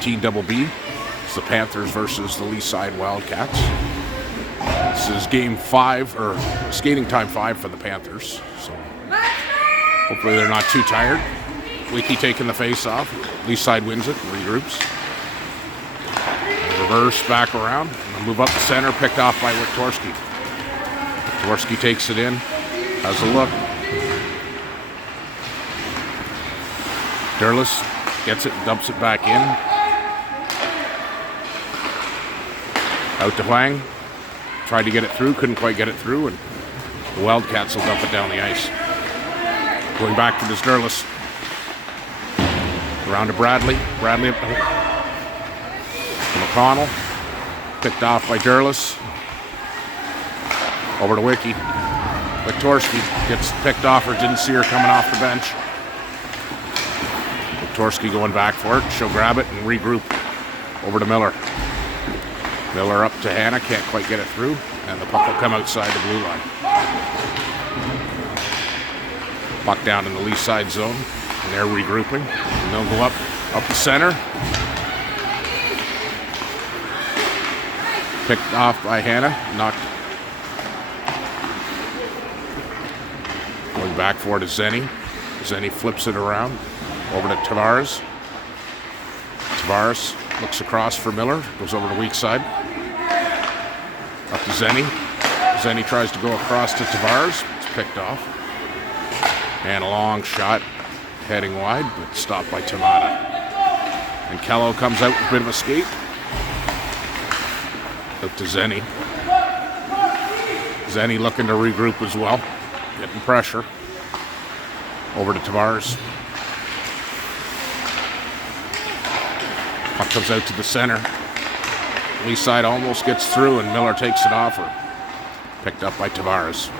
U18BB. It's the Panthers versus the Leaside Wildcats. This is game 5, or skating time 5 for the Panthers. So hopefully they're not too tired. Wiki taking the face off. Leaside wins it, regroups. Reverse back around. And move up the center, picked off by Wiktorski. Wiktorski takes it in, has a look. Derlis gets it and dumps it back in. Out to Huang. Tried to get it through, couldn't quite get it through, and the Wildcats will dump it down the ice. Going back to this Derlis. Around to Bradley. Bradley up to McConnell. Picked off by Derlis. Over to Wiki. Wiktorski gets picked off or didn't see her coming off the bench. Wiktorski going back for it. She'll grab it and regroup. Over to Miller. Miller up to Hannah. Can't quite get it through. And the puck will come outside the blue line. Puck down in the Leaside zone. And they're regrouping. And they'll go up the center. Picked off by Hannah. Knocked. Going back for it is Zenny. Zenny flips it around. Over to Tavares. Tavares looks across for Miller. Goes over to weak side. Up to Zenny. Zenny tries to go across to Tavares. It's picked off. And a long shot. Heading wide, but stopped by Tamada. And Kellough comes out with a bit of a skate. Up to Zenny. Zenny looking to regroup as well. Getting pressure. Over to Tavares. Puck comes out to the center. Leaside almost gets through and Miller takes it off her. Picked up by Tavares.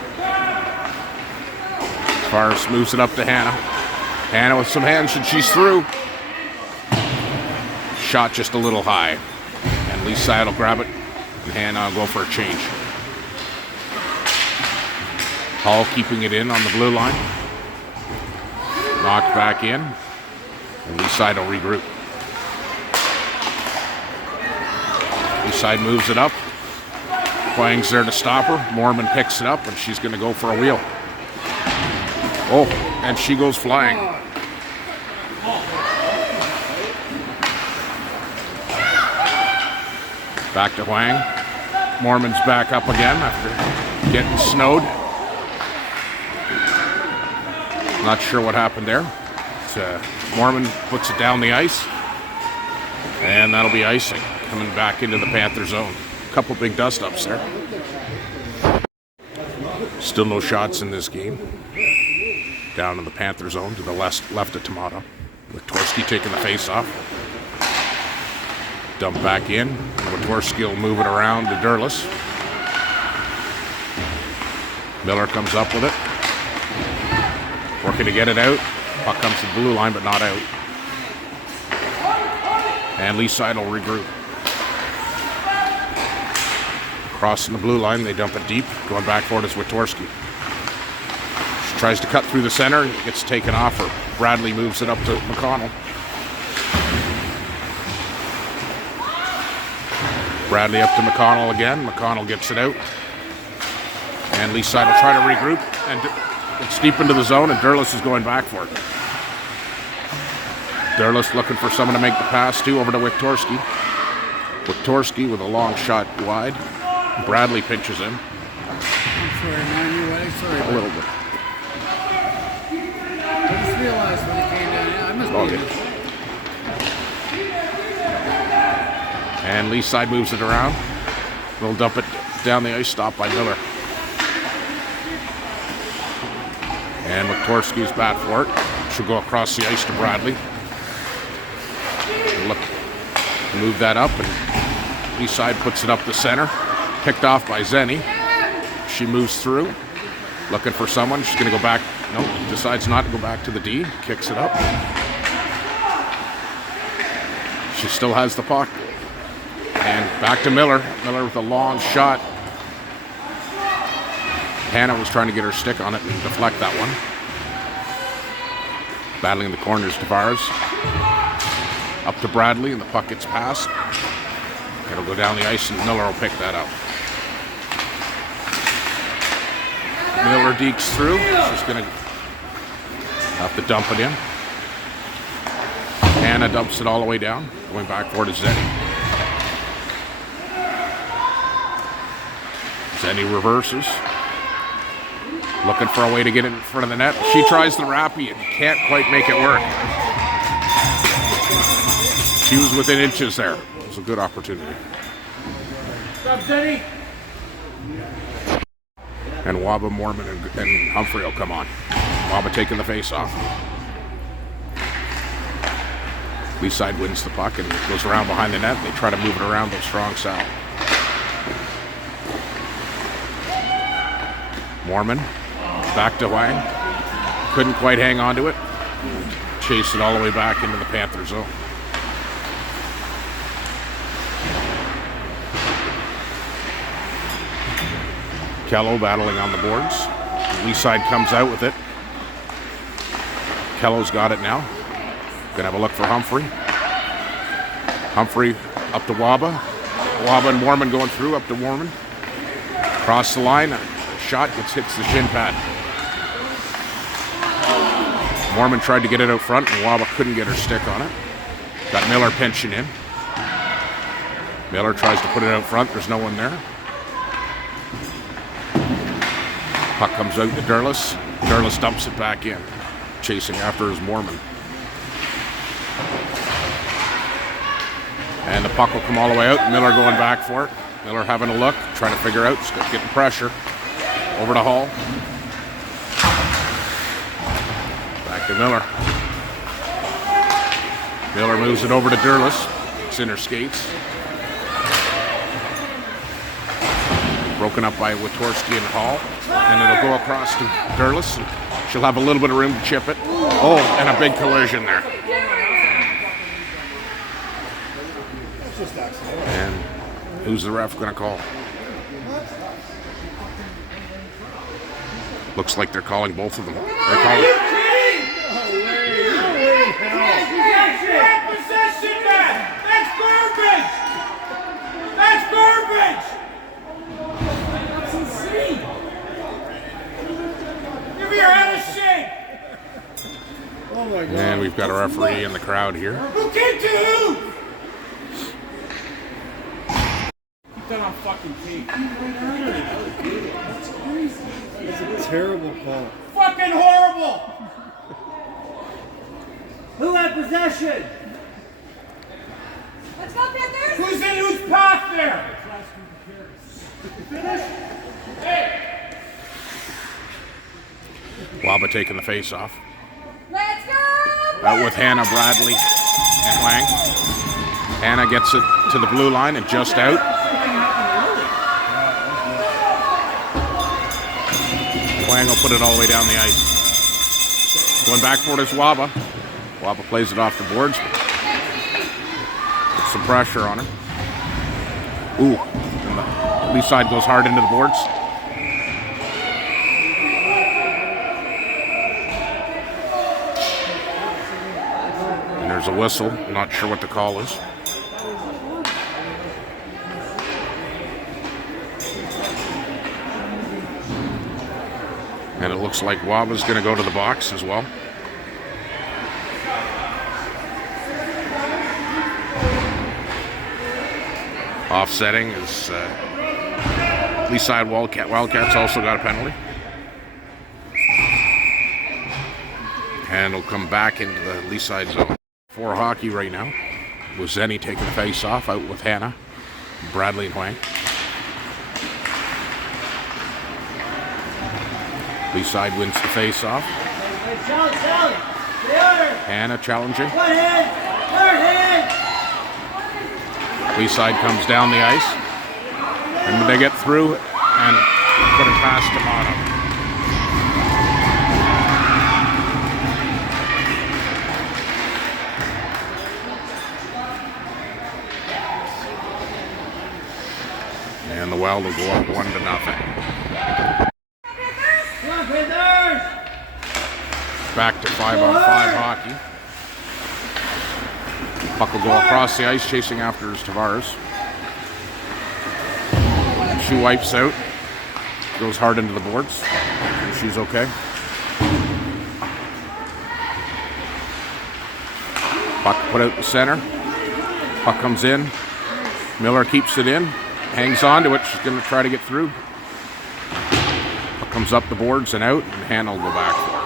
Tavares moves it up to Hannah. Hannah with some hands and she's through. Shot just a little high. And Leaside will grab it. And Hannah will go for a change. Hall keeping it in on the blue line. Knocked back in. And Leaside will regroup. Leaside moves it up. Huang's there to stop her. Mormon picks it up and she's going to go for a wheel. Oh, and she goes flying. Back to Huang. Mormon's back up again after getting snowed. Not sure what happened there. Mormon puts it down the ice. And that'll be icing. Coming back into the Panther zone. A couple big dust-ups there. Still no shots in this game. Down in the Panther zone to the left of Tomato. Wiktorski taking the face-off. Dump back in. Wiktorski will move it around to Derlis. Miller comes up with it. Working to get it out. Puck comes to the blue line, but not out. And Leaside will regroup. Crossing the blue line, they dump it deep. Going back for it is Wiktorski. She tries to cut through the center, gets taken off her. Bradley moves it up to McConnell. Bradley up to McConnell again. McConnell gets it out. And Leaside will try to regroup. And it's deep into the zone, and Derlis is going back for it. Derlis looking for someone to make the pass to, over to Wiktorski. Wiktorski with a long shot wide. Bradley pinches him. I'm sorry, man. You're right. Sorry. A little bit. I just realized when he came down. I must be. And Leaside moves it around. They'll dump it down the ice, stopped by Miller. And Wiktorski's bat for it. She'll go across the ice to Bradley. Look, move that up, and Leaside puts it up the center. Picked off by Zenny. She moves through, looking for someone. She's going to go back. Nope, decides not to go back to the D. Kicks it up. She still has the puck. And back to Miller. Miller with a long shot. Hannah was trying to get her stick on it and deflect that one. Battling in the corners, Tavares. Up to Bradley, and the puck gets passed. It'll go down the ice, and Miller will pick that up. Miller dekes through. She's going to have to dump it in. Hannah dumps it all the way down, going back for it to Zenny. Zenny reverses. Looking for a way to get it in front of the net. She tries the rappy and can't quite make it work. She was within inches there. It was a good opportunity. Stop, Zenny. And Waba, Mormon, and Humphrey will come on. Waba taking the face off. Leaside wins the puck and goes around behind the net. They try to move it around with strong Sal. Mormon back to Huang. Couldn't quite hang on to it. Chased it all the way back into the Panther zone. Kellough battling on the boards. Leaside comes out with it. Kellough's got it now. Gonna have a look for Humphrey. Humphrey up to Waba. Waba and Mormon going through, up to Mormon. Across the line, a shot hits the shin pad. Mormon tried to get it out front, and Waba couldn't get her stick on it. Got Miller pinching in. Miller tries to put it out front, there's no one there. Puck comes out to Derlis. Derlis dumps it back in. Chasing after his Mormon. And the puck will come all the way out. Miller going back for it. Miller having a look, trying to figure out, just getting pressure. Over to Hall. Back to Miller. Miller moves it over to Derlis. It's in her skates. Broken up by Witorsky and Hall. And it'll go across to Derlis. She'll have a little bit of room to chip it. Oh, and a big collision there. And who's the ref going to call? Looks like they're calling both of them. They're calling. Possession back! That's garbage! That's garbage! That's insane! Give me your head a shake! Oh my God. And we've got a referee in the crowd here. Who kicked to who? Keep that on fucking tape. It's a terrible call. Fucking horrible! Who had possession? Let's go, Panthers! Who's in whose path there? Hey! Waba taking the face off. Let's go! Out with Hannah, Bradley, and Huang. Hannah gets it to the blue line and just out. Huang will put it all the way down the ice. Going back for it is Waba. Waba plays it off the boards. Puts some pressure on her. Ooh, and the Leaside goes hard into the boards. And there's a whistle. I'm not sure what the call is. And it looks like Waba's going to go to the box as well. Offsetting is Leaside Wildcats also got a penalty. And will come back into the Leaside zone. For hockey right now. With Zenny taking the face off out with Hannah, Bradley and Huang. Leaside wins the face off. Hannah challenging. Leaside comes down the ice. And they get through and put it past Tomato. And the Wild will go up 1-0. Back to 5-on-5 hockey. Puck will go across the ice, chasing after his Tavares. She wipes out, goes hard into the boards, and she's okay. Puck put out the center. Puck comes in. Miller keeps it in, hangs on to it. She's going to try to get through. Puck comes up the boards and out, and Hannah will go back for it.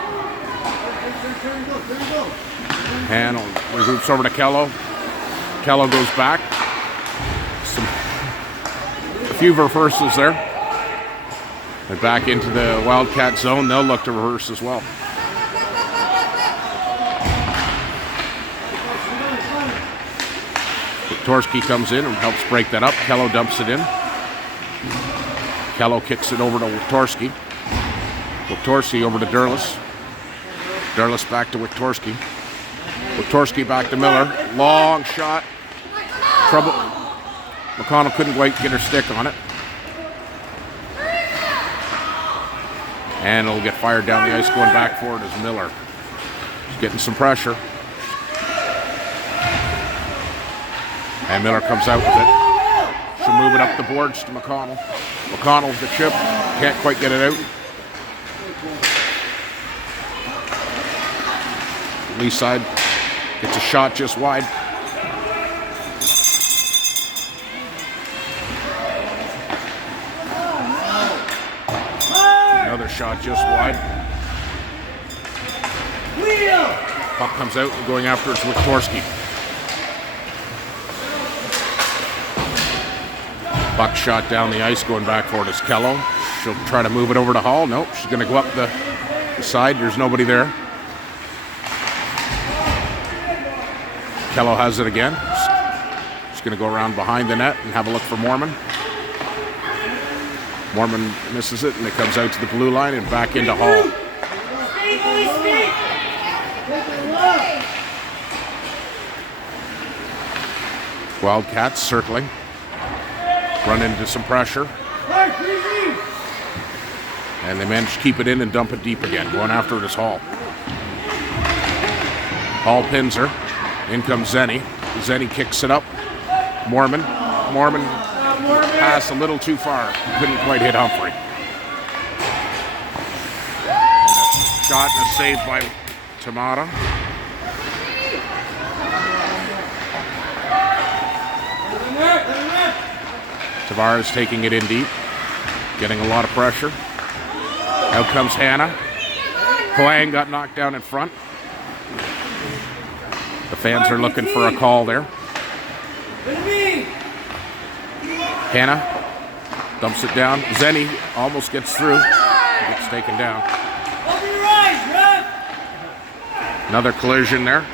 Hannah regroups over to Kellough. Kellough goes back. A few reversals there. And back into the Wildcat zone. They'll look to reverse as well. Torsky comes in and helps break that up. Kellough dumps it in. Kellough kicks it over to Wiktorski. Wiktorski over to Derlis. Derlis back to Wiktorski. Wiktorski back to Miller. Long shot. Trouble. McConnell couldn't quite get her stick on it. And it'll get fired down the ice going back for it as Miller. She's getting some pressure. And Miller comes out with it. She'll move it up the boards to McConnell. McConnell with the chip. Can't quite get it out. Leaside gets a shot just wide. Another shot just wide. Puck comes out and going after it's Wiktorski. Puck shot down the ice, going back for it is Kellough. She'll try to move it over to Hall. Nope, she's going to go up the side. There's nobody there. Kellough has it again. She's going to go around behind the net and have a look for Mormon. Mormon misses it, and it comes out to the blue line and back into Hall. Wildcats circling. Run into some pressure. And they manage to keep it in and dump it deep again. Going after it is Hall. Hall pins her. In comes Zenny. Zenny kicks it up. Mormon passed a little too far. Couldn't quite hit Humphrey. And a shot and a save by Tamara. Tavares taking it in deep, getting a lot of pressure. Out comes Hannah. Huang got knocked down in front. The fans are looking for a call there. Hannah dumps it down. Zenny almost gets through. Gets taken down. Another collision there.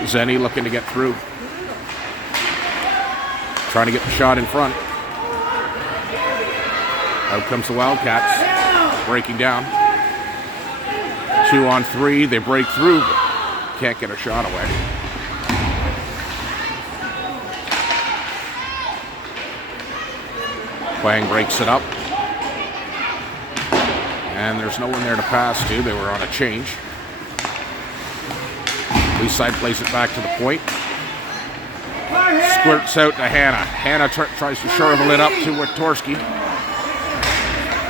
Zenny looking to get through. Trying to get the shot in front. Out comes the Wildcats. Breaking down. 2 on 3. They break through, but can't get a shot away. Huang breaks it up. And there's no one there to pass to. They were on a change. Leaside plays it back to the point. Squirts out to Hannah. Hannah tries to shovel it up to Wiktorski.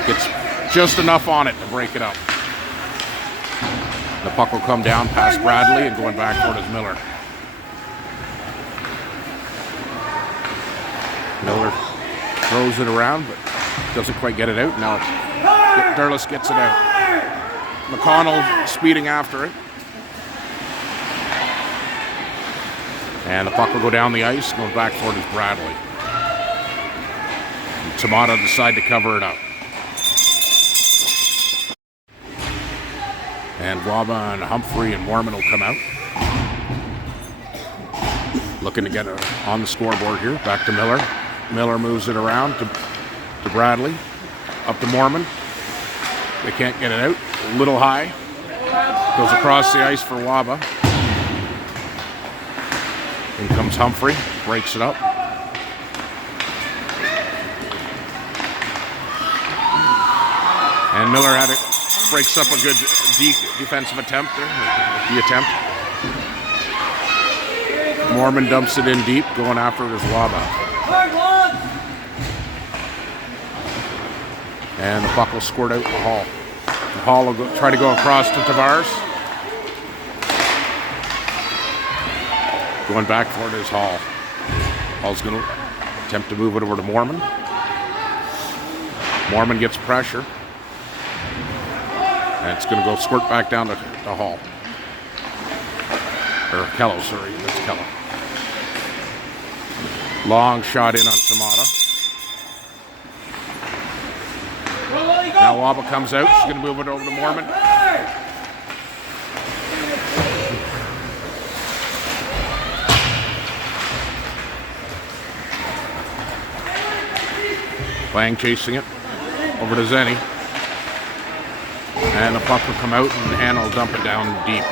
Gets just enough on it to break it up. The puck will come down past Bradley and going back toward his Miller. Miller throws it around, but doesn't quite get it out. Now Derlis gets it out. McConnell speeding after it. And the puck will go down the ice, going back toward his Bradley. And Tomato decide to cover it up. And Waba and Humphrey and Mormon will come out. Looking to get it on the scoreboard here. Back to Miller. Miller moves it around to Bradley. Up to Mormon. They can't get it out. A little high. Goes across the ice for Waba. In comes Humphrey. Breaks it up. And Miller had it. Breaks up a good defensive attempt there. The attempt. Mormon dumps it in deep, going after his Waba. Hard one. And the puck will squirt out the Hall. The Hall will try to go across to Tavares. Going back for it is Hall. Hall's going to attempt to move it over to Mormon. Mormon gets pressure. And it's going to go squirt back down to Hall. Or Kellough, sorry. That's Kellough. Long shot in on Tomato. Now Waba comes out. She's going to move it over to Mormon. Huang chasing it. Over to Zenny. And the puck will come out and Hannah will dump it down deep.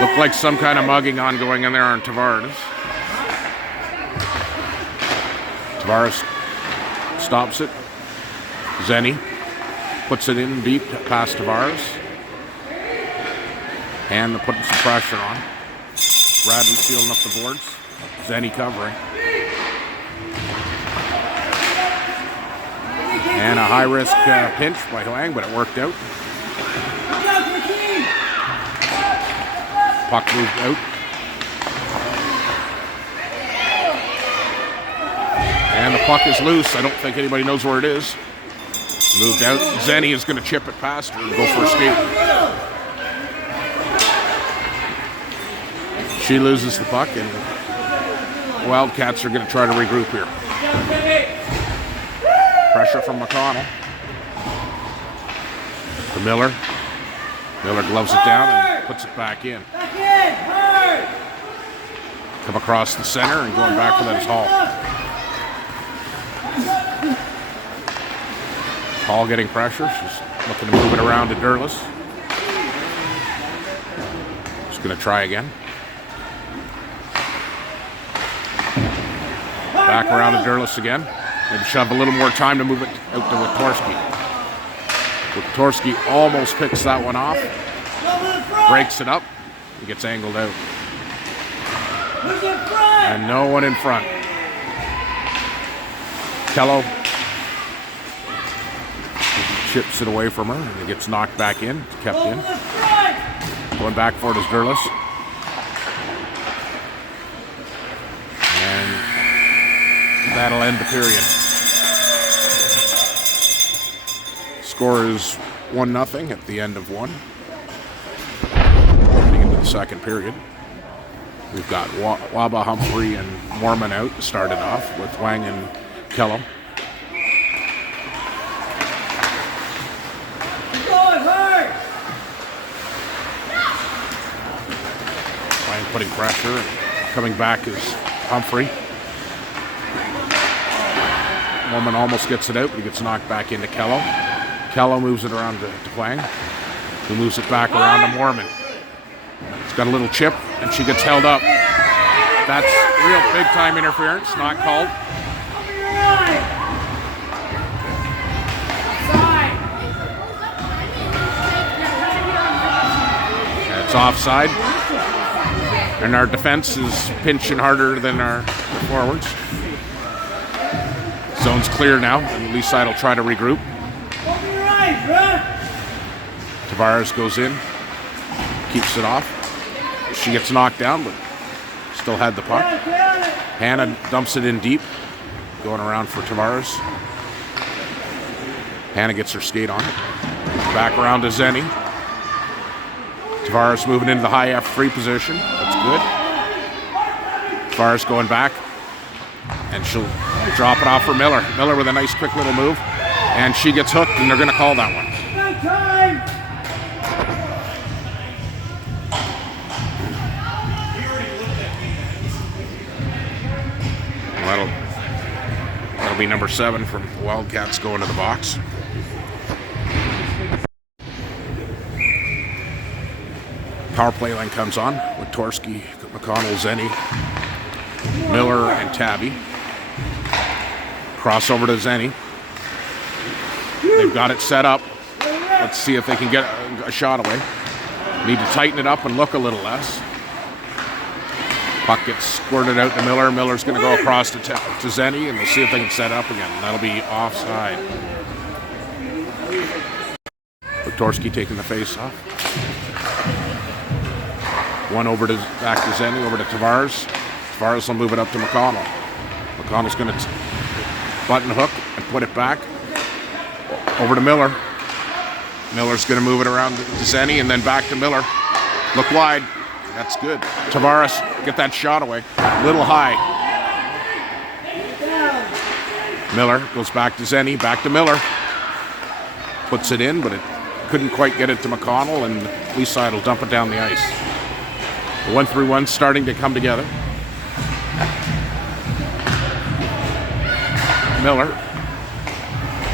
Looked like some kind of mugging ongoing in there on Tavares. Tavares stops it. Zenny puts it in deep past Tavares. And putting some pressure on. Bradley sealing up the boards. Zenny covering. And a high-risk pinch by Huang, but it worked out. Puck moved out. And the puck is loose. I don't think anybody knows where it is. Moved out. Zenny is going to chip it past her and go for a skate. She loses the puck, and Wildcats are going to try to regroup here. Pressure from McConnell. To Miller. Miller gloves it down and puts it back in. Come across the center and going back for that is Hall. Hall getting pressure. She's looking to move it around to Derlis. She's going to try again. Back around to Derlis again. Maybe she'll have a little more time to move it out to Witorsky. Witorsky almost picks that one off. Breaks it up. And gets angled out. And no one in front. Kellough chips it away from her. And it gets knocked back in. It's kept in. Going back for it is Derlis. And that'll end the period. Score is 1-0 at the end of one. Getting into the second period. We've got Waba, Humphrey, and Mormon out to start it off with Huang and Kellough. Huang putting pressure, and coming back is Humphrey. Mormon almost gets it out, but he gets knocked back into Kellough. Kellough moves it around to Huang, who moves it back around to Mormon. It's got a little chip, and she gets held up. That's real big-time interference, not called. And it's offside. And our defense is pinching harder than our forwards. Zone's clear now, and Leaside will try to regroup. Tavares goes in, keeps it off. She gets knocked down, but still had the puck. Hannah dumps it in deep, going around for Tavares. Hannah gets her skate on it. Back around to Zenny. Tavares moving into the high F3 position. That's good. Tavares going back, and she'll drop it off for Miller. Miller with a nice quick little move, and she gets hooked, and they're going to call that one. That'll be number 7 from the Wildcats going to the box. Power play line comes on with Torsky, McConnell, Zenny, Miller, and Tabby. Cross over to Zenny. They've got it set up. Let's see if they can get a shot away. Need to tighten it up and look a little less. Puck gets squirted out to Miller. Miller's going to go across to Zenny, and we'll see if they can set up again. That'll be offside. Wiktorski taking the face off. One over to back to Zenny, over to Tavares. Tavares will move it up to McConnell. McConnell's going to button hook and put it back over to Miller. Miller's going to move it around to Zenny and then back to Miller. Look wide. That's good. Tavares, get that shot away. Little high. Miller goes back to Zenny, back to Miller. Puts it in, but it couldn't quite get it to McConnell, and Leaside will dump it down the ice. The 1-3-1 starting to come together. Miller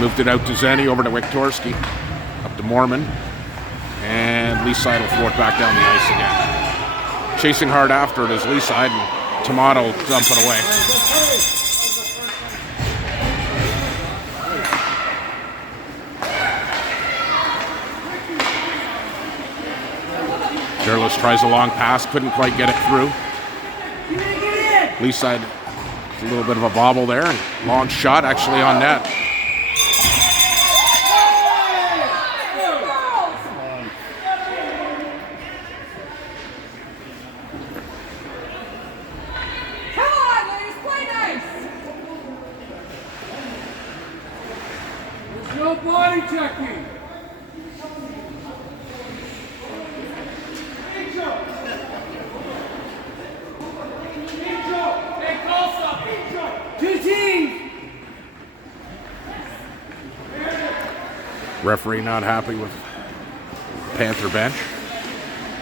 moved it out to Zenny, over to Wiktorski, up to Mormon, and Leaside will throw it back down the ice again. Chasing hard after it is Leaside, and Tomato dump it away. Derlis tries a long pass, couldn't quite get it through. Leaside, a little bit of a bobble there, and long shot actually on net. No body checking. Two teams. Referee not happy with Panther bench.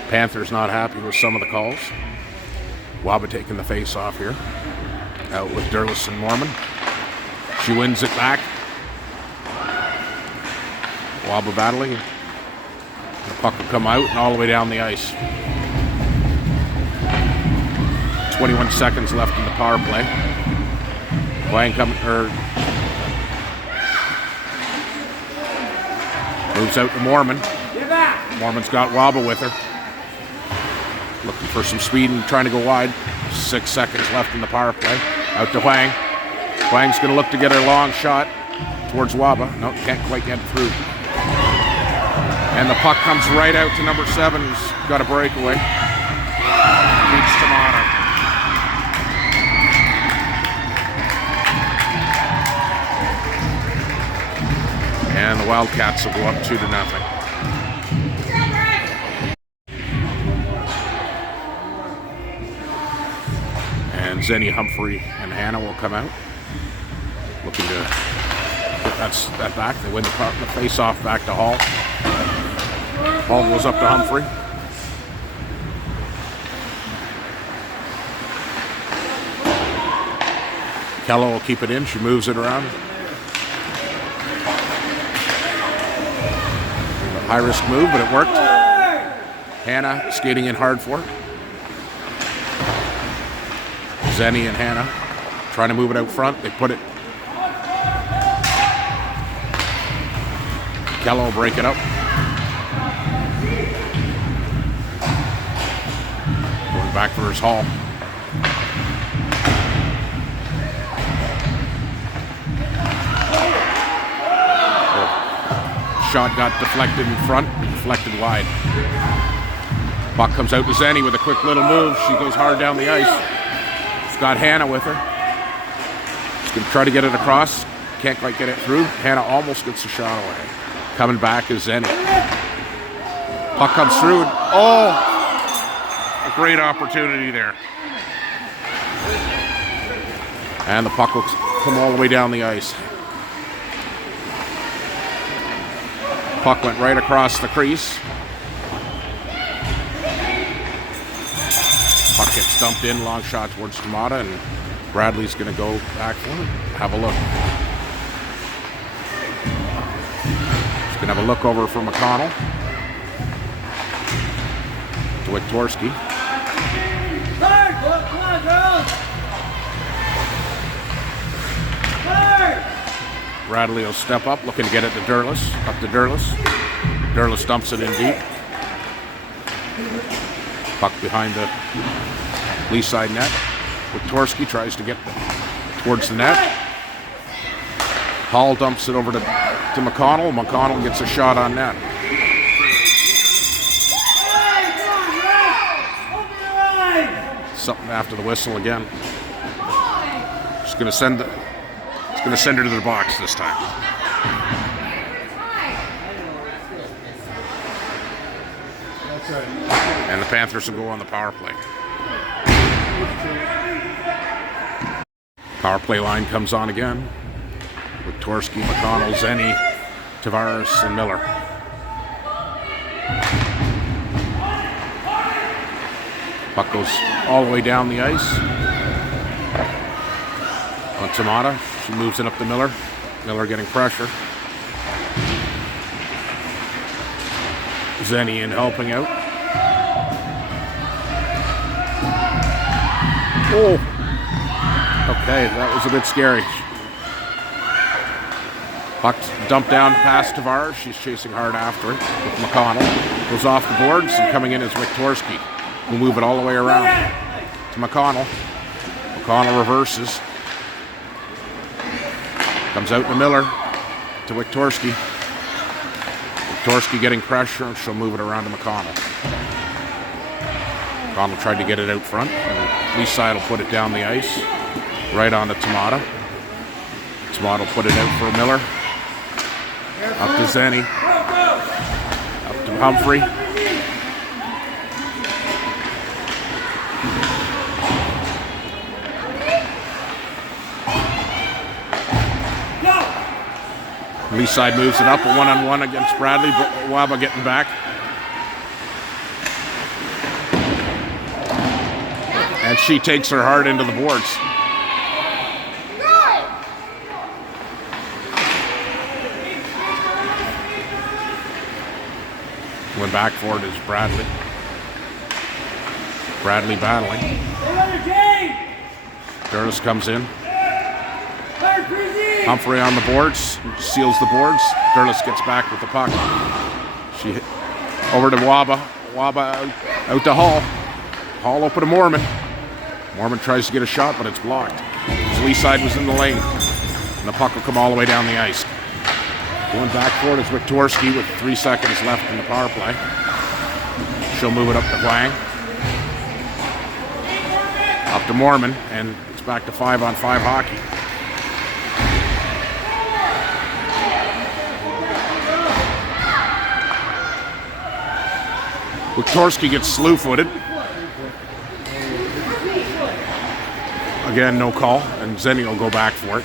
Panthers not happy with some of the calls. Waba taking the face off here. Out with Derlis and Mormon. She wins it back. Waba battling. The puck will come out and all the way down the ice. 21 seconds left in the power play. Huang moves out to Mormon. Mormon's got Waba with her. Looking for some speed and trying to go wide. 6 seconds left in the power play. Out to Huang. Huang's going to look to get her long shot towards Waba. No, can't quite get through. And the puck comes right out to number 7. He's got a breakaway. Beats Tomato. And the Wildcats will go up 2-0. And Zenny, Humphrey, and Hannah will come out. Looking to get that back. They win the face-off back to Hall. Hall goes up to Humphrey. Kellough will keep it in. She moves it around. High risk move, but it worked. Hannah skating in hard for it. Zenny and Hannah trying to move it out front. They put it. Kellough will break it up. Going back for his Hall. Shot got deflected in front, deflected wide. Puck comes out to Zenny with a quick little move. She goes hard down the ice. She's got Hannah with her. She's going to try to get it across. Can't quite get it through. Hannah almost gets the shot away. Coming back is Zenny. Puck comes through. And, a great opportunity there. And the puck will come all the way down the ice. Puck went right across the crease. Puck gets dumped in, long shot towards Tomato, and Bradley's going to go back for it. Have a look. He's going to have a look over for McConnell. To Wiktorski. Third! Come on, girls! Third! Bradley will step up, looking to get it to Derlis. Up to Derlis. Derlis dumps it in deep. Puck behind the Leaside net. Wiktorski tries to get towards the net. Hall dumps it over to McConnell. McConnell gets a shot on net. Something after the whistle again. It's gonna send her to the box this time. That's right. And the Panthers will go on the power play. Power play line comes on again. Wiktorski, McConnell, Zenny, Tavares, and Miller. Puck goes all the way down the ice. On Tamata, she moves it up to Miller. Miller getting pressure. Zenny in helping out. Oh! Okay, that was a bit scary. Puck dumped down past Tavares. She's chasing hard after it with McConnell. Goes off the boards and coming in is Wiktorski. We'll move it all the way around to McConnell. McConnell reverses. Comes out to Miller to Wiktorski. Wiktorski getting pressure, and she'll move it around to McConnell. McConnell tried to get it out front. Leaside will put it down the ice, right onto Tamata. Tamata will put it out for Miller. Up to Zenny. Up to Humphrey. Leaside moves it up, a one-on-one against Bradley. Waba getting back. And she takes her hard into the boards. Going back for it is Bradley. Bradley battling. Derlis comes in. Humphrey on the boards, seals the boards. Derlis gets back with the puck. She hit over to Waba. Waba out to Hall. Hall open to Mormon. Mormon tries to get a shot, but it's blocked. Leaside was in the lane. And the puck will come all the way down the ice. Going back for it is Wiktorski with 3 seconds left in the power play. She'll move it up to Huang. Up to Mormon, and it's back to 5-on-5 hockey. Wiktorski gets slew-footed. Again, no call, and Zenny will go back for it.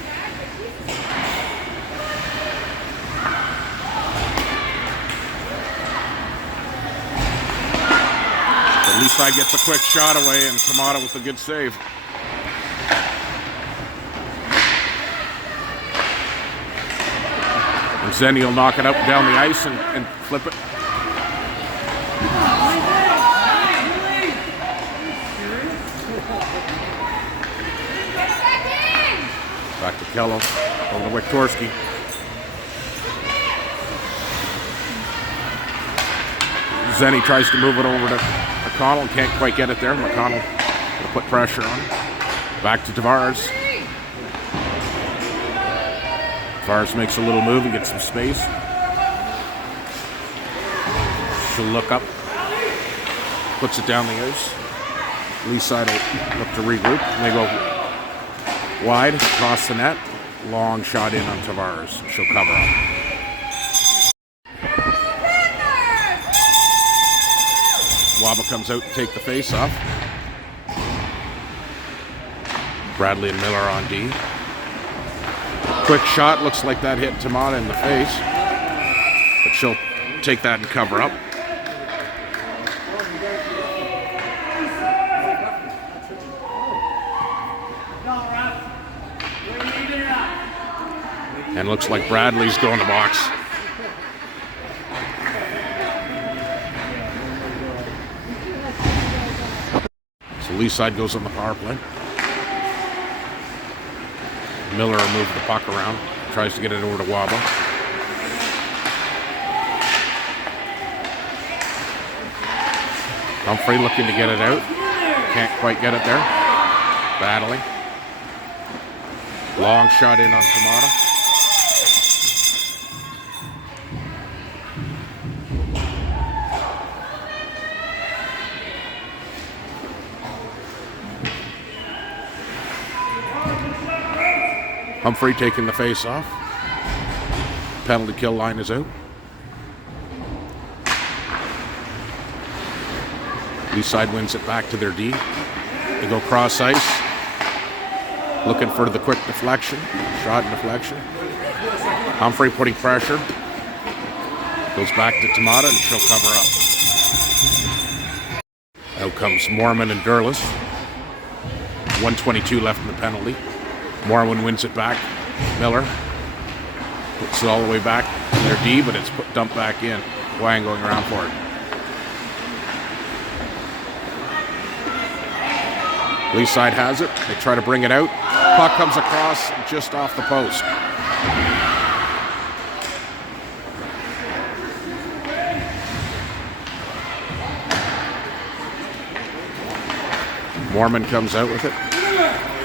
The Leaside gets a quick shot away, and Tamata with a good save. And Zenny will knock it up down the ice and flip it. Back to Kellough, over to Wiktorski. Zenny tries to move it over to McConnell, can't quite get it there. McConnell will put pressure on it. Back to Tavares. Tavares makes a little move and gets some space. She'll look up, puts it down the ice. Leaside will look to regroup, and they go wide, across the net. Long shot in on Tavares. She'll cover up. Waba comes out to take the face off. Bradley and Miller on D. Quick shot, looks like that hit Tamata in the face. But she'll take that and cover up. And looks like Bradley's going to box. So Leaside goes on the power play. Miller will move the puck around. Tries to get it over to Waba. Humphrey looking to get it out. Can't quite get it there. Battling. Long shot in on Tomato. Humphrey taking the face off. Penalty kill line is out. Leaside wins it back to their D. They go cross ice. Looking for the quick deflection. Shot and deflection. Humphrey putting pressure. Goes back to Tomato and she'll cover up. Out comes Mormon and Derlis. 1:22 left in the penalty. Mormon wins it back. Miller puts it all the way back to their D, but it's dumped back in. Huang going around for it. Leaside has it. They try to bring it out. Puck comes across just off the post. Mormon comes out with it.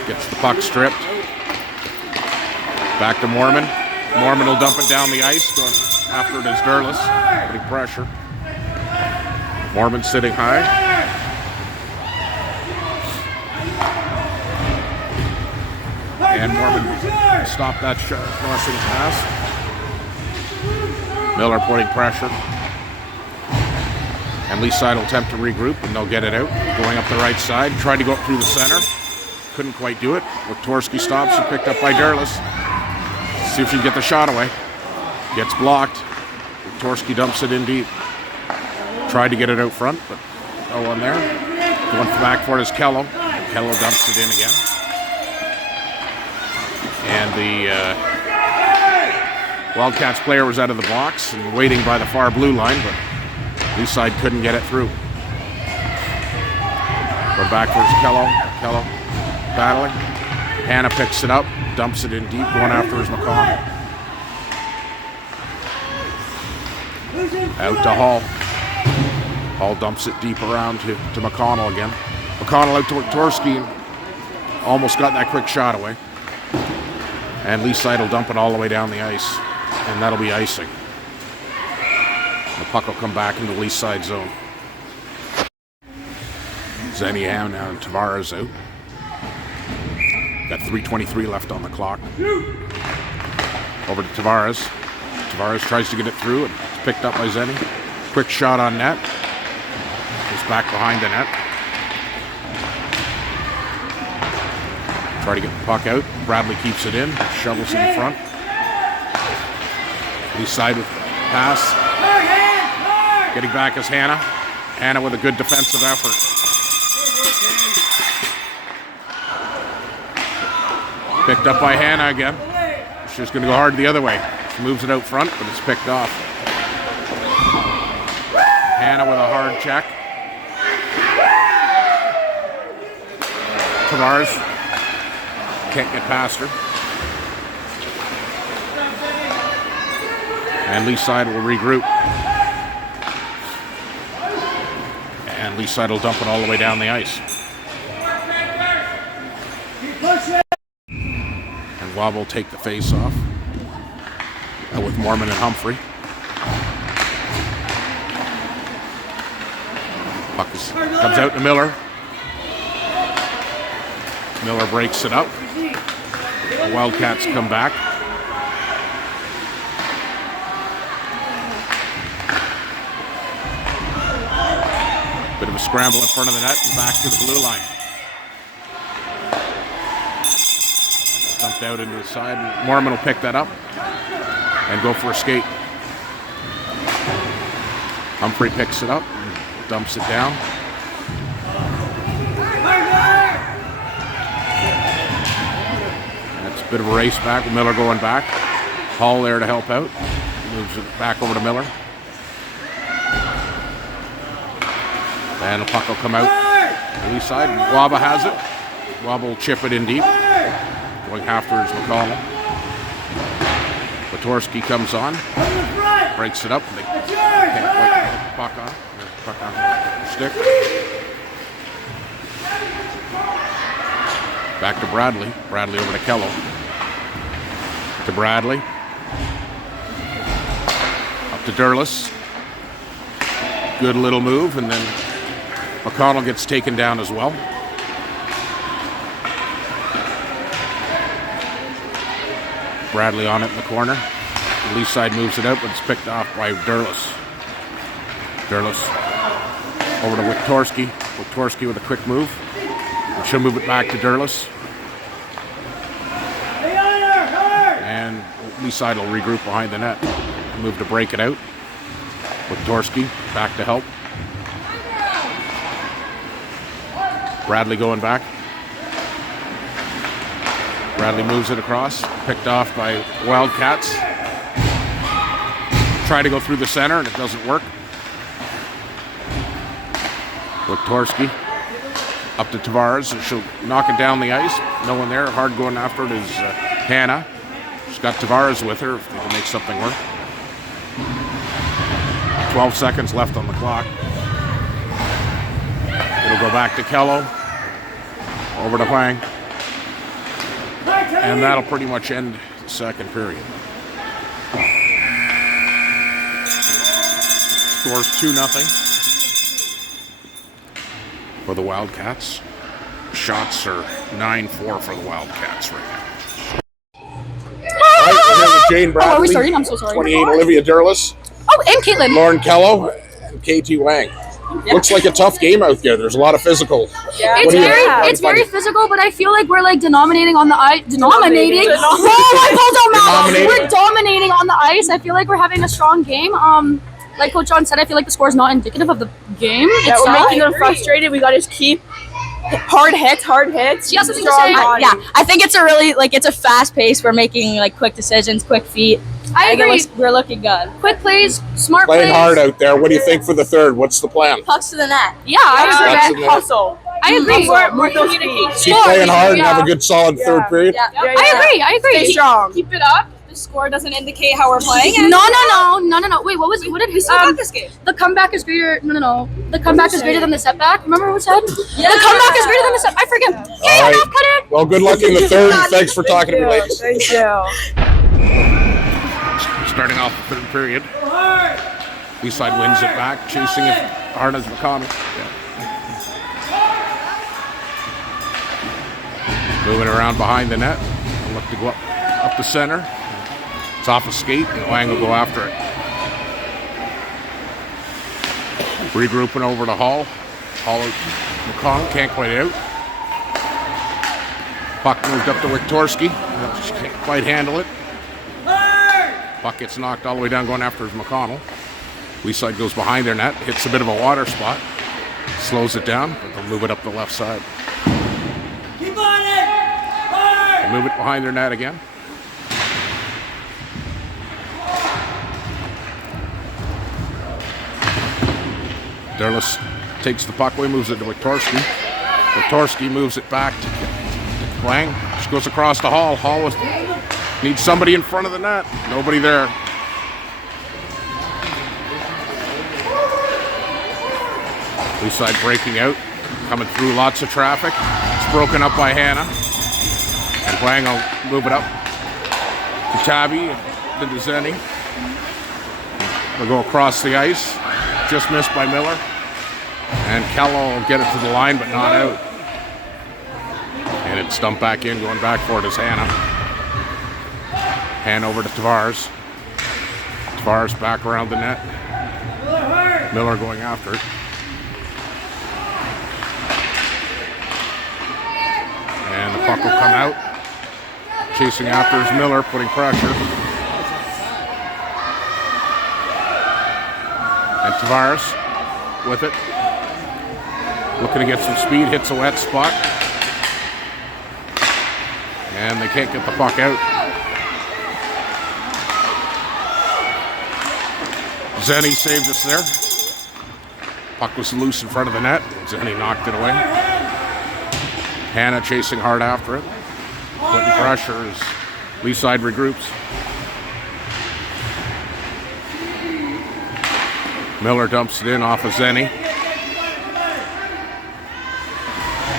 Gets the puck stripped. Back to Mormon. Mormon will dump it down the ice. Going after it is Derlis. Putting pressure. Mormon sitting high. And Mormon stopped that shot, crossing pass. Miller putting pressure. And Leaside will attempt to regroup, and they'll get it out. Going up the right side. Tried to go up through the center. Couldn't quite do it. Wojtorski stops and picked up by Derlis. See if she can get the shot away. Gets blocked. Wojtorski dumps it in deep. Tried to get it out front, but no one there. Going back for it is Kellough. Kellough dumps it in again. And the Wildcats player was out of the box and waiting by the far blue line, but Leaside couldn't get it through. We're back for Kellough. Kellough battling. Hannah picks it up, dumps it in deep, going after his McConnell. Out to Hall. Hall dumps it deep around to McConnell again. McConnell out to Wojtorski. Almost got that quick shot away. And Leaside will dump it all the way down the ice. And that'll be icing. The puck will come back into Leaside zone. Zeniam now and Tavares out. Got 3:23 left on the clock. Over to Tavares. Tavares tries to get it through, and it's picked up by Zenny. Quick shot on net. Goes back behind the net. Try to get the puck out. Bradley keeps it in. Shovels in front. Leaside with pass. Getting back is Hannah. Hannah with a good defensive effort. Picked up by Hannah again. She's going to go hard the other way. She moves it out front, but it's picked off. Hannah with a hard check. Tavares can't get past her. And Leaside will regroup. And Leaside will dump it all the way down the ice. And Wob will take the face off with Mormon and Humphrey. Puck comes out to Miller. Miller breaks it up. The Wildcats come back. Bit of a scramble in front of the net and back to the blue line. Dumped out into the side. Mormon will pick that up and go for a skate. Humphrey picks it up and dumps it down. And it's a bit of a race back. Miller going back. Hall there to help out. Moves it back over to Miller. And the puck will come out on the east side. Waba has it. Waba will chip it in deep. Going after is McConnell. Wojtorski comes on. Breaks it up. They can't quite get the puck on. Puck on the stick. Back to Bradley. Bradley over to Kellough. To Bradley. Up to Derlis. Good little move, and then McConnell gets taken down as well. Bradley on it in the corner. Leaside moves it out, but it's picked off by Derlis. Derlis over to Wiktorski. Wiktorski with a quick move. And she'll move it back to Derlis. And Leaside will regroup behind the net. Move to break it out. Wiktorski back to help. Bradley going back. Bradley moves it across. Picked off by Wildcats. Try to go through the center and it doesn't work. Wiktorski up to Tavares. She'll knock it down the ice. No one there. Hard going after it is Hannah. She's got Tavares with her if they can make something work. 12 seconds left on the clock. It'll go back to Kellough. Over to Huang. And that'll pretty much end the second period. Scores 2-0 for the Wildcats. Shots are 9-4 for the Wildcats right now. All right, we're here with Jane Bradley. Oh, are we starting? I'm so sorry. 28, Olivia Derlis. Oh, and Katelyn. Lauren Kellough and KT Huang. Looks like a tough game out there. There's a lot of physical. Yeah. It's very physical, but I feel like we're like dominating on the ice. Dominating. We're dominating on the ice. I feel like we're having a strong game. Like Coach John said, I feel like the score is not indicative of the game. Yeah, we're making them frustrated. We gotta just keep hard hits. She has something to say. I think it's a really it's a fast pace. We're making like quick decisions, quick feet. I agree. We're looking good. Quick plays, smart Playing plays. hard out there. What do you think for the third? What's the plan? Pucks to the net. Yeah, I Pucks agree. in the net. Hustle. I agree. More communication. Keep playing hard and have a good solid third period. I agree. Stay strong. Keep it up. The score doesn't indicate how we're playing. No. Wait, what did he say? This game. The comeback is greater. No. The comeback is greater than the setback. Remember what we said? Yeah. The comeback is greater than the setback. I forget. All right. Cut it. Well, good luck in the third. And thanks for talking to me, ladies. Thank you. Starting off the third period. Leaside wins it back, chasing it hard as McConnell. Moving around behind the net. I'll look to go up the center. It's off a skate, and Huang will go after it. Regrouping over to Hall. Hall out to McConnell, can't quite out. Puck moved up to Wiktorski. She can't quite handle it. Puck gets knocked all the way down, going after McConnell. Leaside goes behind their net, hits a bit of a water spot, slows it down, but they'll move it up the left side. Keep on it! They move it behind their net again. Derlis takes the puck away, moves it to Wiktorski. Wiktorski moves it back to Huang. She goes across the Hall. Hall needs somebody in front of the net. Nobody there. Leaside breaking out, coming through lots of traffic. It's broken up by Hannah. And Huang will move it up to Tabby, then to Zenny. They'll go across the ice. Just missed by Miller. And Kellough will get it to the line, but not out. And it's dumped back in, going back for it is Hannah. Hand over to Tavares. Tavares back around the net. Miller going after it. And the puck will come out. Chasing after is Miller, putting pressure. And Tavares with it. Looking to get some speed, hits a wet spot. And they can't get the puck out. Zenny saved us there. Puck was loose in front of the net. Zenny knocked it away. Hannah chasing hard after it. Putting pressure as Leaside regroups. Miller dumps it in off of Zenny.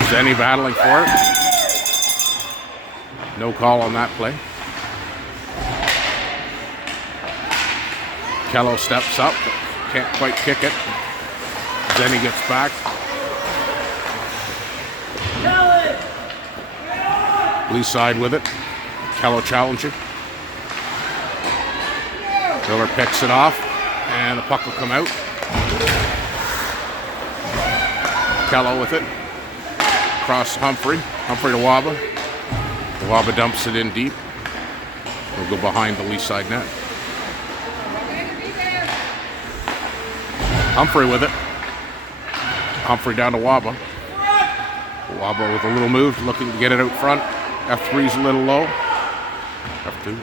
Zenny battling for it. No call on that play. Kellough steps up, but can't quite kick it. Zenny gets back. Leaside with it. Kellough challenging. Miller picks it off, and the puck will come out. Kellough with it. Across Humphrey. Humphrey to Waba. Waba dumps it in deep. It'll go behind the Leaside net. Humphrey with it. Humphrey down to Waba. Waba with a little move, looking to get it out front. F3's a little low. F2.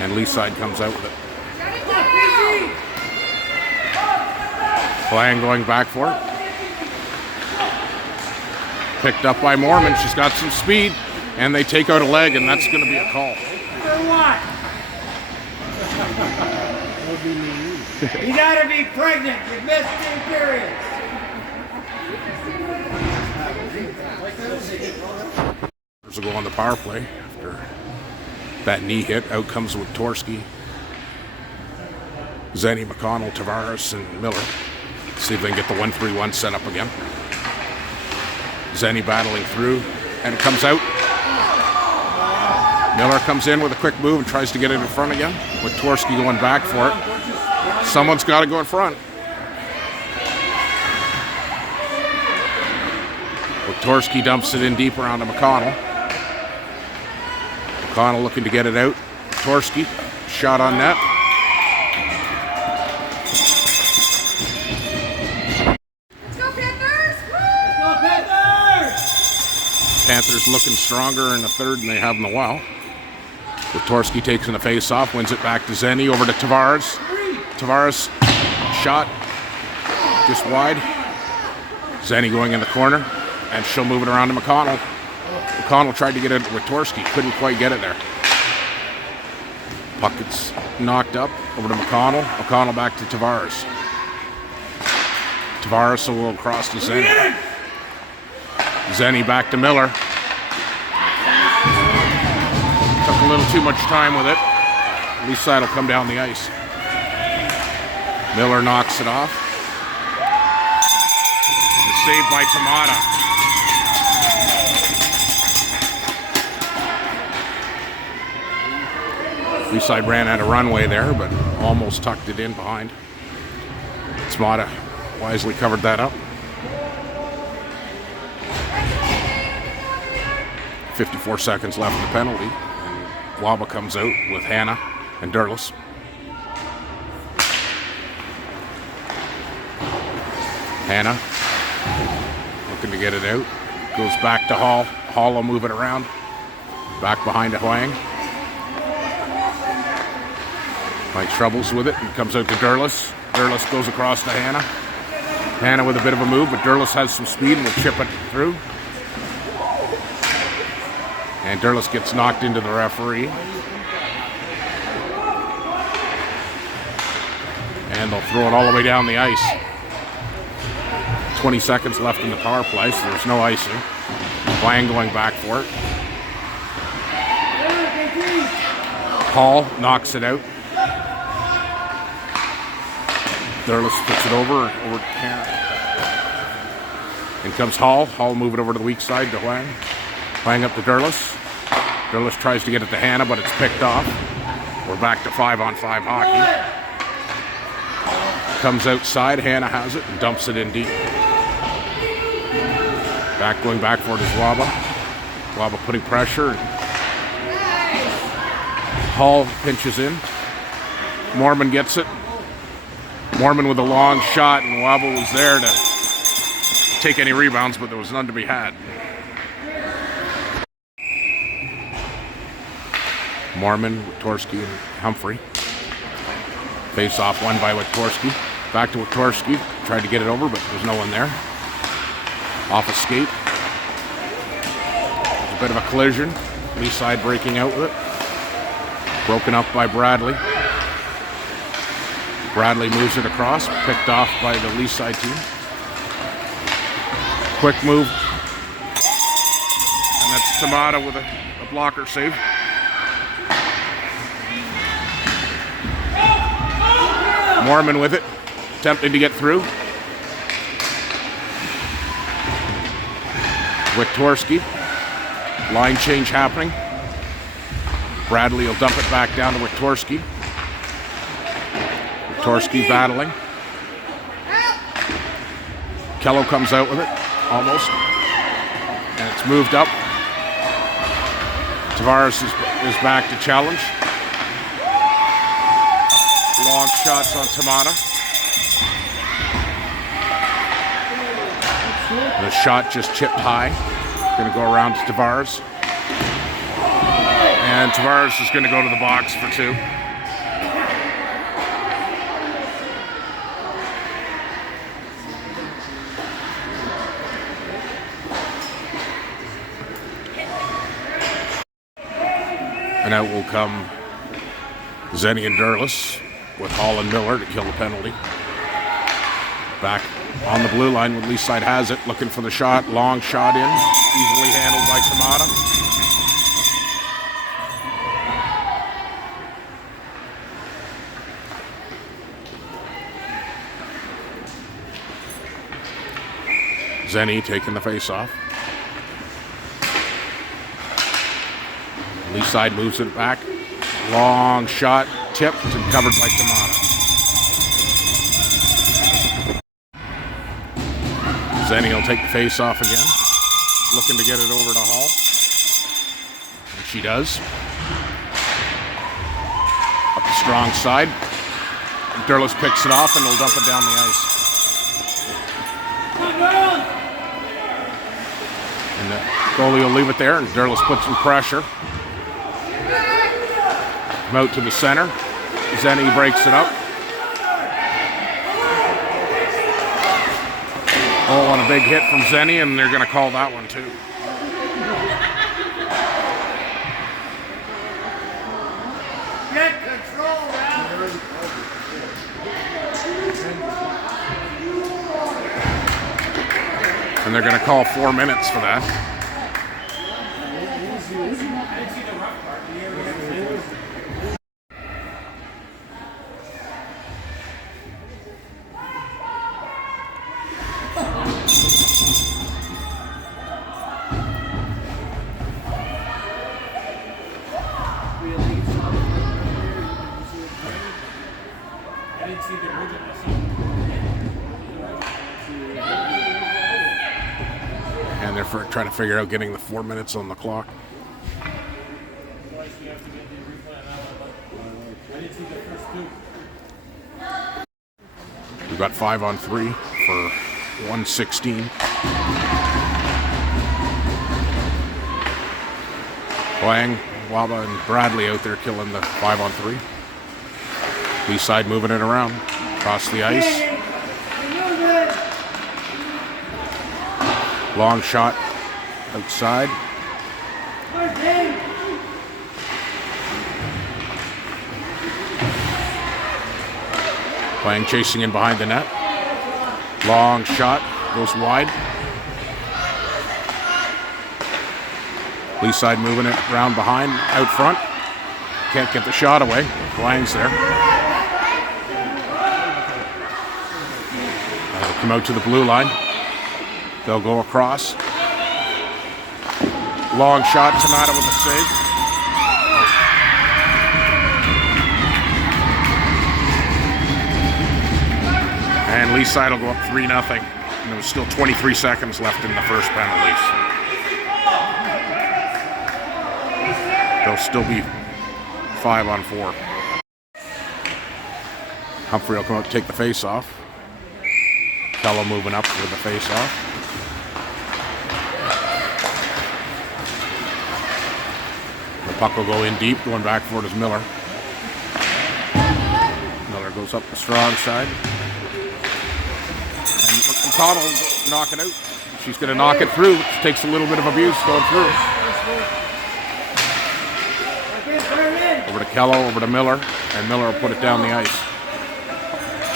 And Leaside comes out with it. Huang going back for it. Picked up by Mormon. She's got some speed. And they take out a leg, and that's going to be a call. You gotta be pregnant. You missed 2 periods. Will go on the power play after that knee hit. Out comes Wiktorski, Zenny, McConnell, Tavares, and Miller. See if they can get the 1-3-1 set up again. Zenny battling through, and it comes out. Miller comes in with a quick move and tries to get it in front again. Wiktorski going back for it. Someone's got to go in front. Wiktorski dumps it in deep around to McConnell. McConnell looking to get it out. Wiktorski, shot on net. Let's go, Panthers! Let's go, Panthers! Panthers looking stronger in the third than they have in a while. Wiktorski takes in the face-off, wins it back to Zenny, over to Tavares. Tavares, shot, just wide. Zenny going in the corner, and she'll move it around to McConnell. McConnell tried to get it to Wiktorski, couldn't quite get it there. Puck gets knocked up, over to McConnell. McConnell back to Tavares. Tavares will go across to Zenny. Zenny back to Miller. Took a little too much time with it. Leaside will come down the ice. Miller knocks it off. And saved by Tamata. Leaside ran out of runway there, but almost tucked it in behind. Tamata wisely covered that up. 54 seconds left in the penalty. Waba comes out with Hannah and Derlis. Hannah looking to get it out. Goes back to Hall. Hall will move it around. Back behind to Huang. Mike troubles with it and comes out to Derlis. Derlis goes across to Hannah. Hannah with a bit of a move, but Derlis has some speed and will chip it through. And Derlis gets knocked into the referee. And they'll throw it all the way down the ice. 20 seconds left in the power play, so there's no icing. Huang going back for it. Hall knocks it out. Derlis puts it over to Karen. In comes Hall. Hall move it over to the weak side to Huang. Huang up to Derlis. Derlis tries to get it to Hannah, but it's picked off. We're back to 5-on-5 hockey. Comes outside. Hannah has it and dumps it in deep. Going back for it is Waba. Waba putting pressure. Hall pinches in. Mormon gets it. Mormon with a long shot, and Waba was there to take any rebounds, but there was none to be had. Mormon, Wiktorski, and Humphrey. Face off won by Wiktorski. Back to Wiktorski. Tried to get it over, but there's no one there. Off a skate. There's a bit of a collision. Leaside breaking out with it. Broken up by Bradley. Bradley moves it across. Picked off by the Leaside team. Quick move. And that's Tomato with a blocker save. Mormon with it, attempting to get through. Wiktorski, line change happening. Bradley will dump it back down to Wiktorski. Wiktorski battling. Kellough comes out with it, almost. And it's moved up. Tavares is back to challenge. Long shots on Tomato. The shot just chipped high. Going to go around to Tavares. And Tavares is going to go to the box for 2. And out will come Zenny and Derlis with Hall and Miller to kill the penalty. Back on the blue line when Leaside has it, looking for the shot. Long shot in, easily handled by Tomato. Zenny taking the face off. Leaside moves it back. Long shot, tipped and covered by Tomato. Zenny will take the face off again. Looking to get it over to Hall. And she does. Up the strong side. Derlis picks it off and will dump it down the ice. And the goalie will leave it there, and Derlis puts some pressure. Come out to the center. Zenny breaks it up. Oh, and a big hit from Zenny, and they're going to call that one too. Get control now. And they're going to call 4 minutes for that. And they're trying to figure out getting the 4 minutes on the clock. We've got 5-on-3 for 1:16. Huang, Waba, and Bradley out there killing the 5-on-3. Leaside moving it around across the ice. Long shot outside. Huang chasing in behind the net. Long shot goes wide. Leaside moving it around behind, out front. Can't get the shot away. Huang's there. They'll come out to the blue line. They'll go across. Long shot, Tomato with a save. And Leaside will go up 3-0. And there was still 23 seconds left in the first penalties. They'll still be 5-on-4. Humphrey will come out to take the face off. Kellough moving up with the face off. The puck will go in deep, going back for it is Miller. Miller goes up the strong side. And McConnell will knock it out. She's going to knock it through. It takes a little bit of abuse going through. Over to Kellough, over to Miller, and Miller will put it down the ice.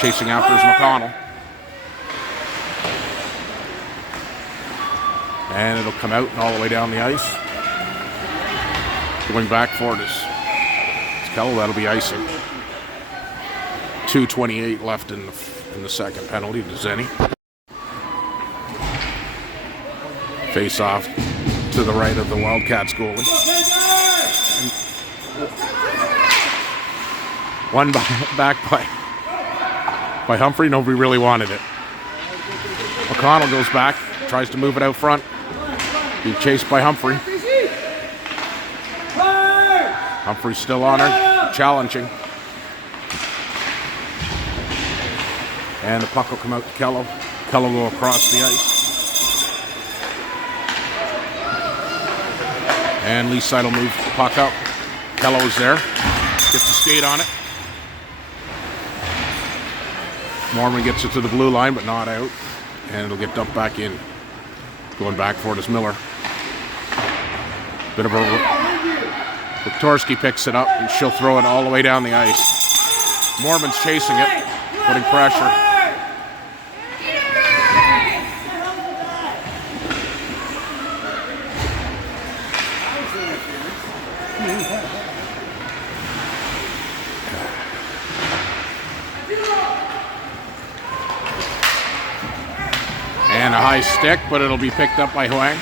Chasing after is McConnell. And it'll come out and all the way down the ice. Going back for it is Kellough. That'll be icing. 2:28 left in the second penalty to Zenny. Face off to the right of the Wildcats goalie. One back by Humphrey. Nobody really wanted it. McConnell goes back, tries to move it out front. Being chased by Humphrey. Humphrey's still on her, challenging. And the puck will come out to Kellough. Kellough will go across the ice. And Leaside will move the puck up. Kellow's there. Gets a skate on it. Mormon gets it to the blue line, but not out. And it'll get dumped back in. Going back for it is Miller. Bit of a... Viktorski picks it up, and she'll throw it all the way down the ice. Mormon's chasing it, putting pressure. And a high stick, but it'll be picked up by Huang.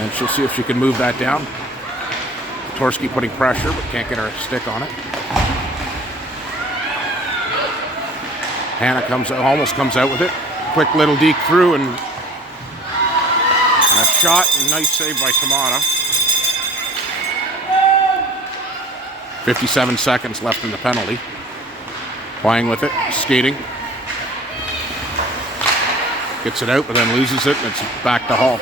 And she'll see if she can move that down. Viktorski putting pressure, but can't get her stick on it. Hannah almost comes out with it. Quick little deke through and a shot. And nice save by Tamana. 57 seconds left in the penalty. Playing with it, skating. Gets it out, but then loses it, and it's back to Hall.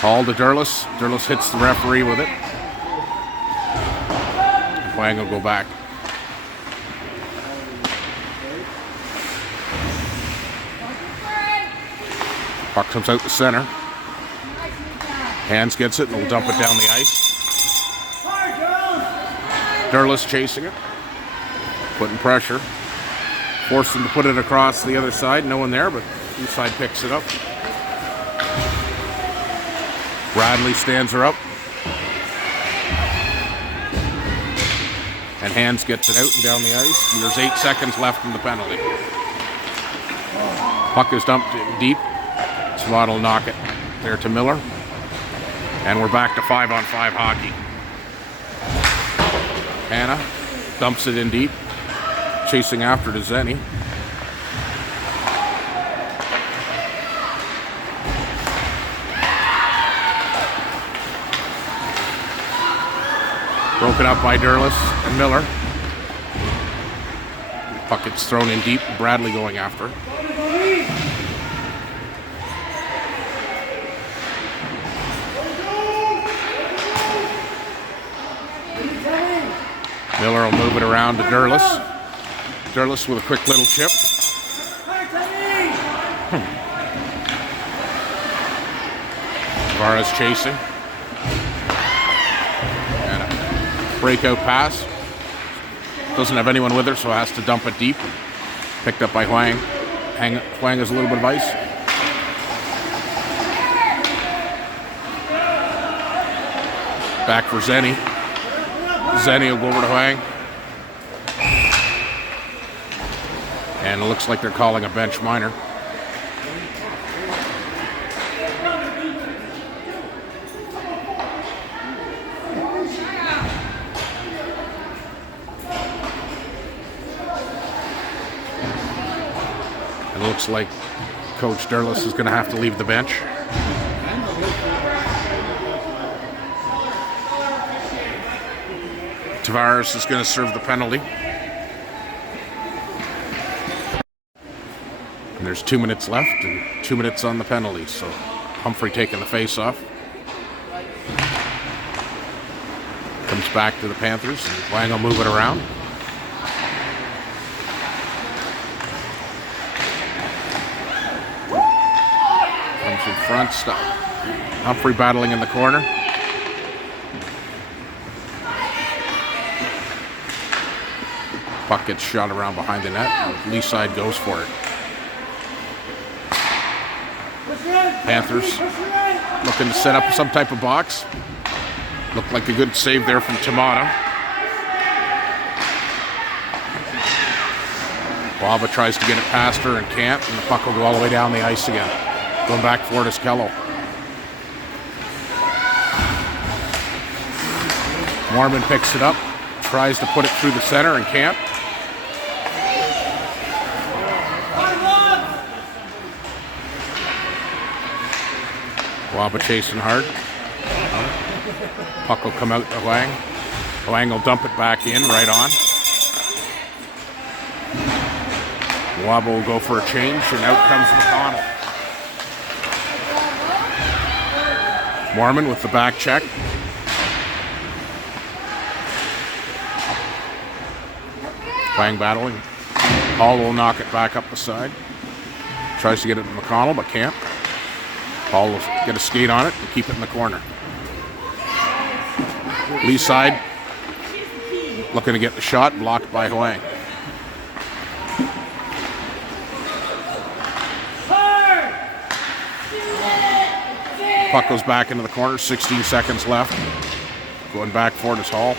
Hall to Derlis. Derlis hits the referee with it. Huang will go back. Puck comes out the center. Hands gets it and will dump it down the ice. Derlis chasing it. Putting pressure. Forced him to put it across the other side. No one there, but Leaside picks it up. Bradley stands her up. And Hands gets it out and down the ice. And there's 8 seconds left in the penalty. Puck is dumped deep. Swat will knock it there to Miller. And we're back to 5-on-5 hockey. Hannah dumps it in deep. Chasing after to Zenny. Broken up by Derlis and Miller. Puck gets thrown in deep. Bradley going after. Miller will move it around to Derlis. Derlis with a quick little chip. Vara's chasing. And a breakout pass. Doesn't have anyone with her, so has to dump it deep. Picked up by Huang. Huang has a little bit of ice. Back for Zenny. Zenny will go over to Huang. And it looks like they're calling a bench minor. It looks like Coach Derlis is going to have to leave the bench. Tavares is going to serve the penalty. And there's 2 minutes left and 2 minutes on the penalty. So Humphrey taking the face off. Comes back to the Panthers and Wang will move it around. Comes in front, stop. Humphrey battling in the corner. Puck gets shot around behind the net. Leaside goes for it. Panthers looking to set up some type of box. Looked like a good save there from Tamata. Baba tries to get it past her and can't, and the puck will go all the way down the ice again. Going back for it is Kellough. Mormon picks it up, tries to put it through the center and can't. Baba chasing hard. Puck will come out to Huang. Huang will dump it back in, right on. Waba will go for a change, and out comes McConnell. Mormon with the back check. Huang battling. Hall will knock it back up the side. Tries to get it to McConnell, but can't. Hall will get a skate on it and keep it in the corner. Leaside looking to get the shot, blocked by Huang. Puck goes back into the corner, 16 seconds left. Going back for it is Hall.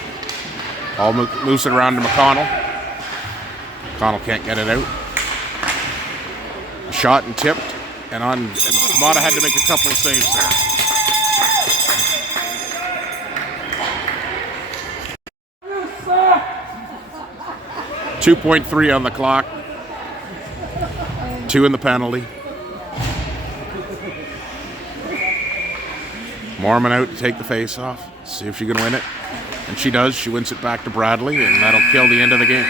Hall moves it around to McConnell. McConnell can't get it out. Shot and tipped, and Tamata had to make a couple of saves there. .3 on the clock. 2 in the penalty. Mormon out to take the face off. See if she can win it. And she does. She wins it back to Bradley, and that'll kill the end of the game.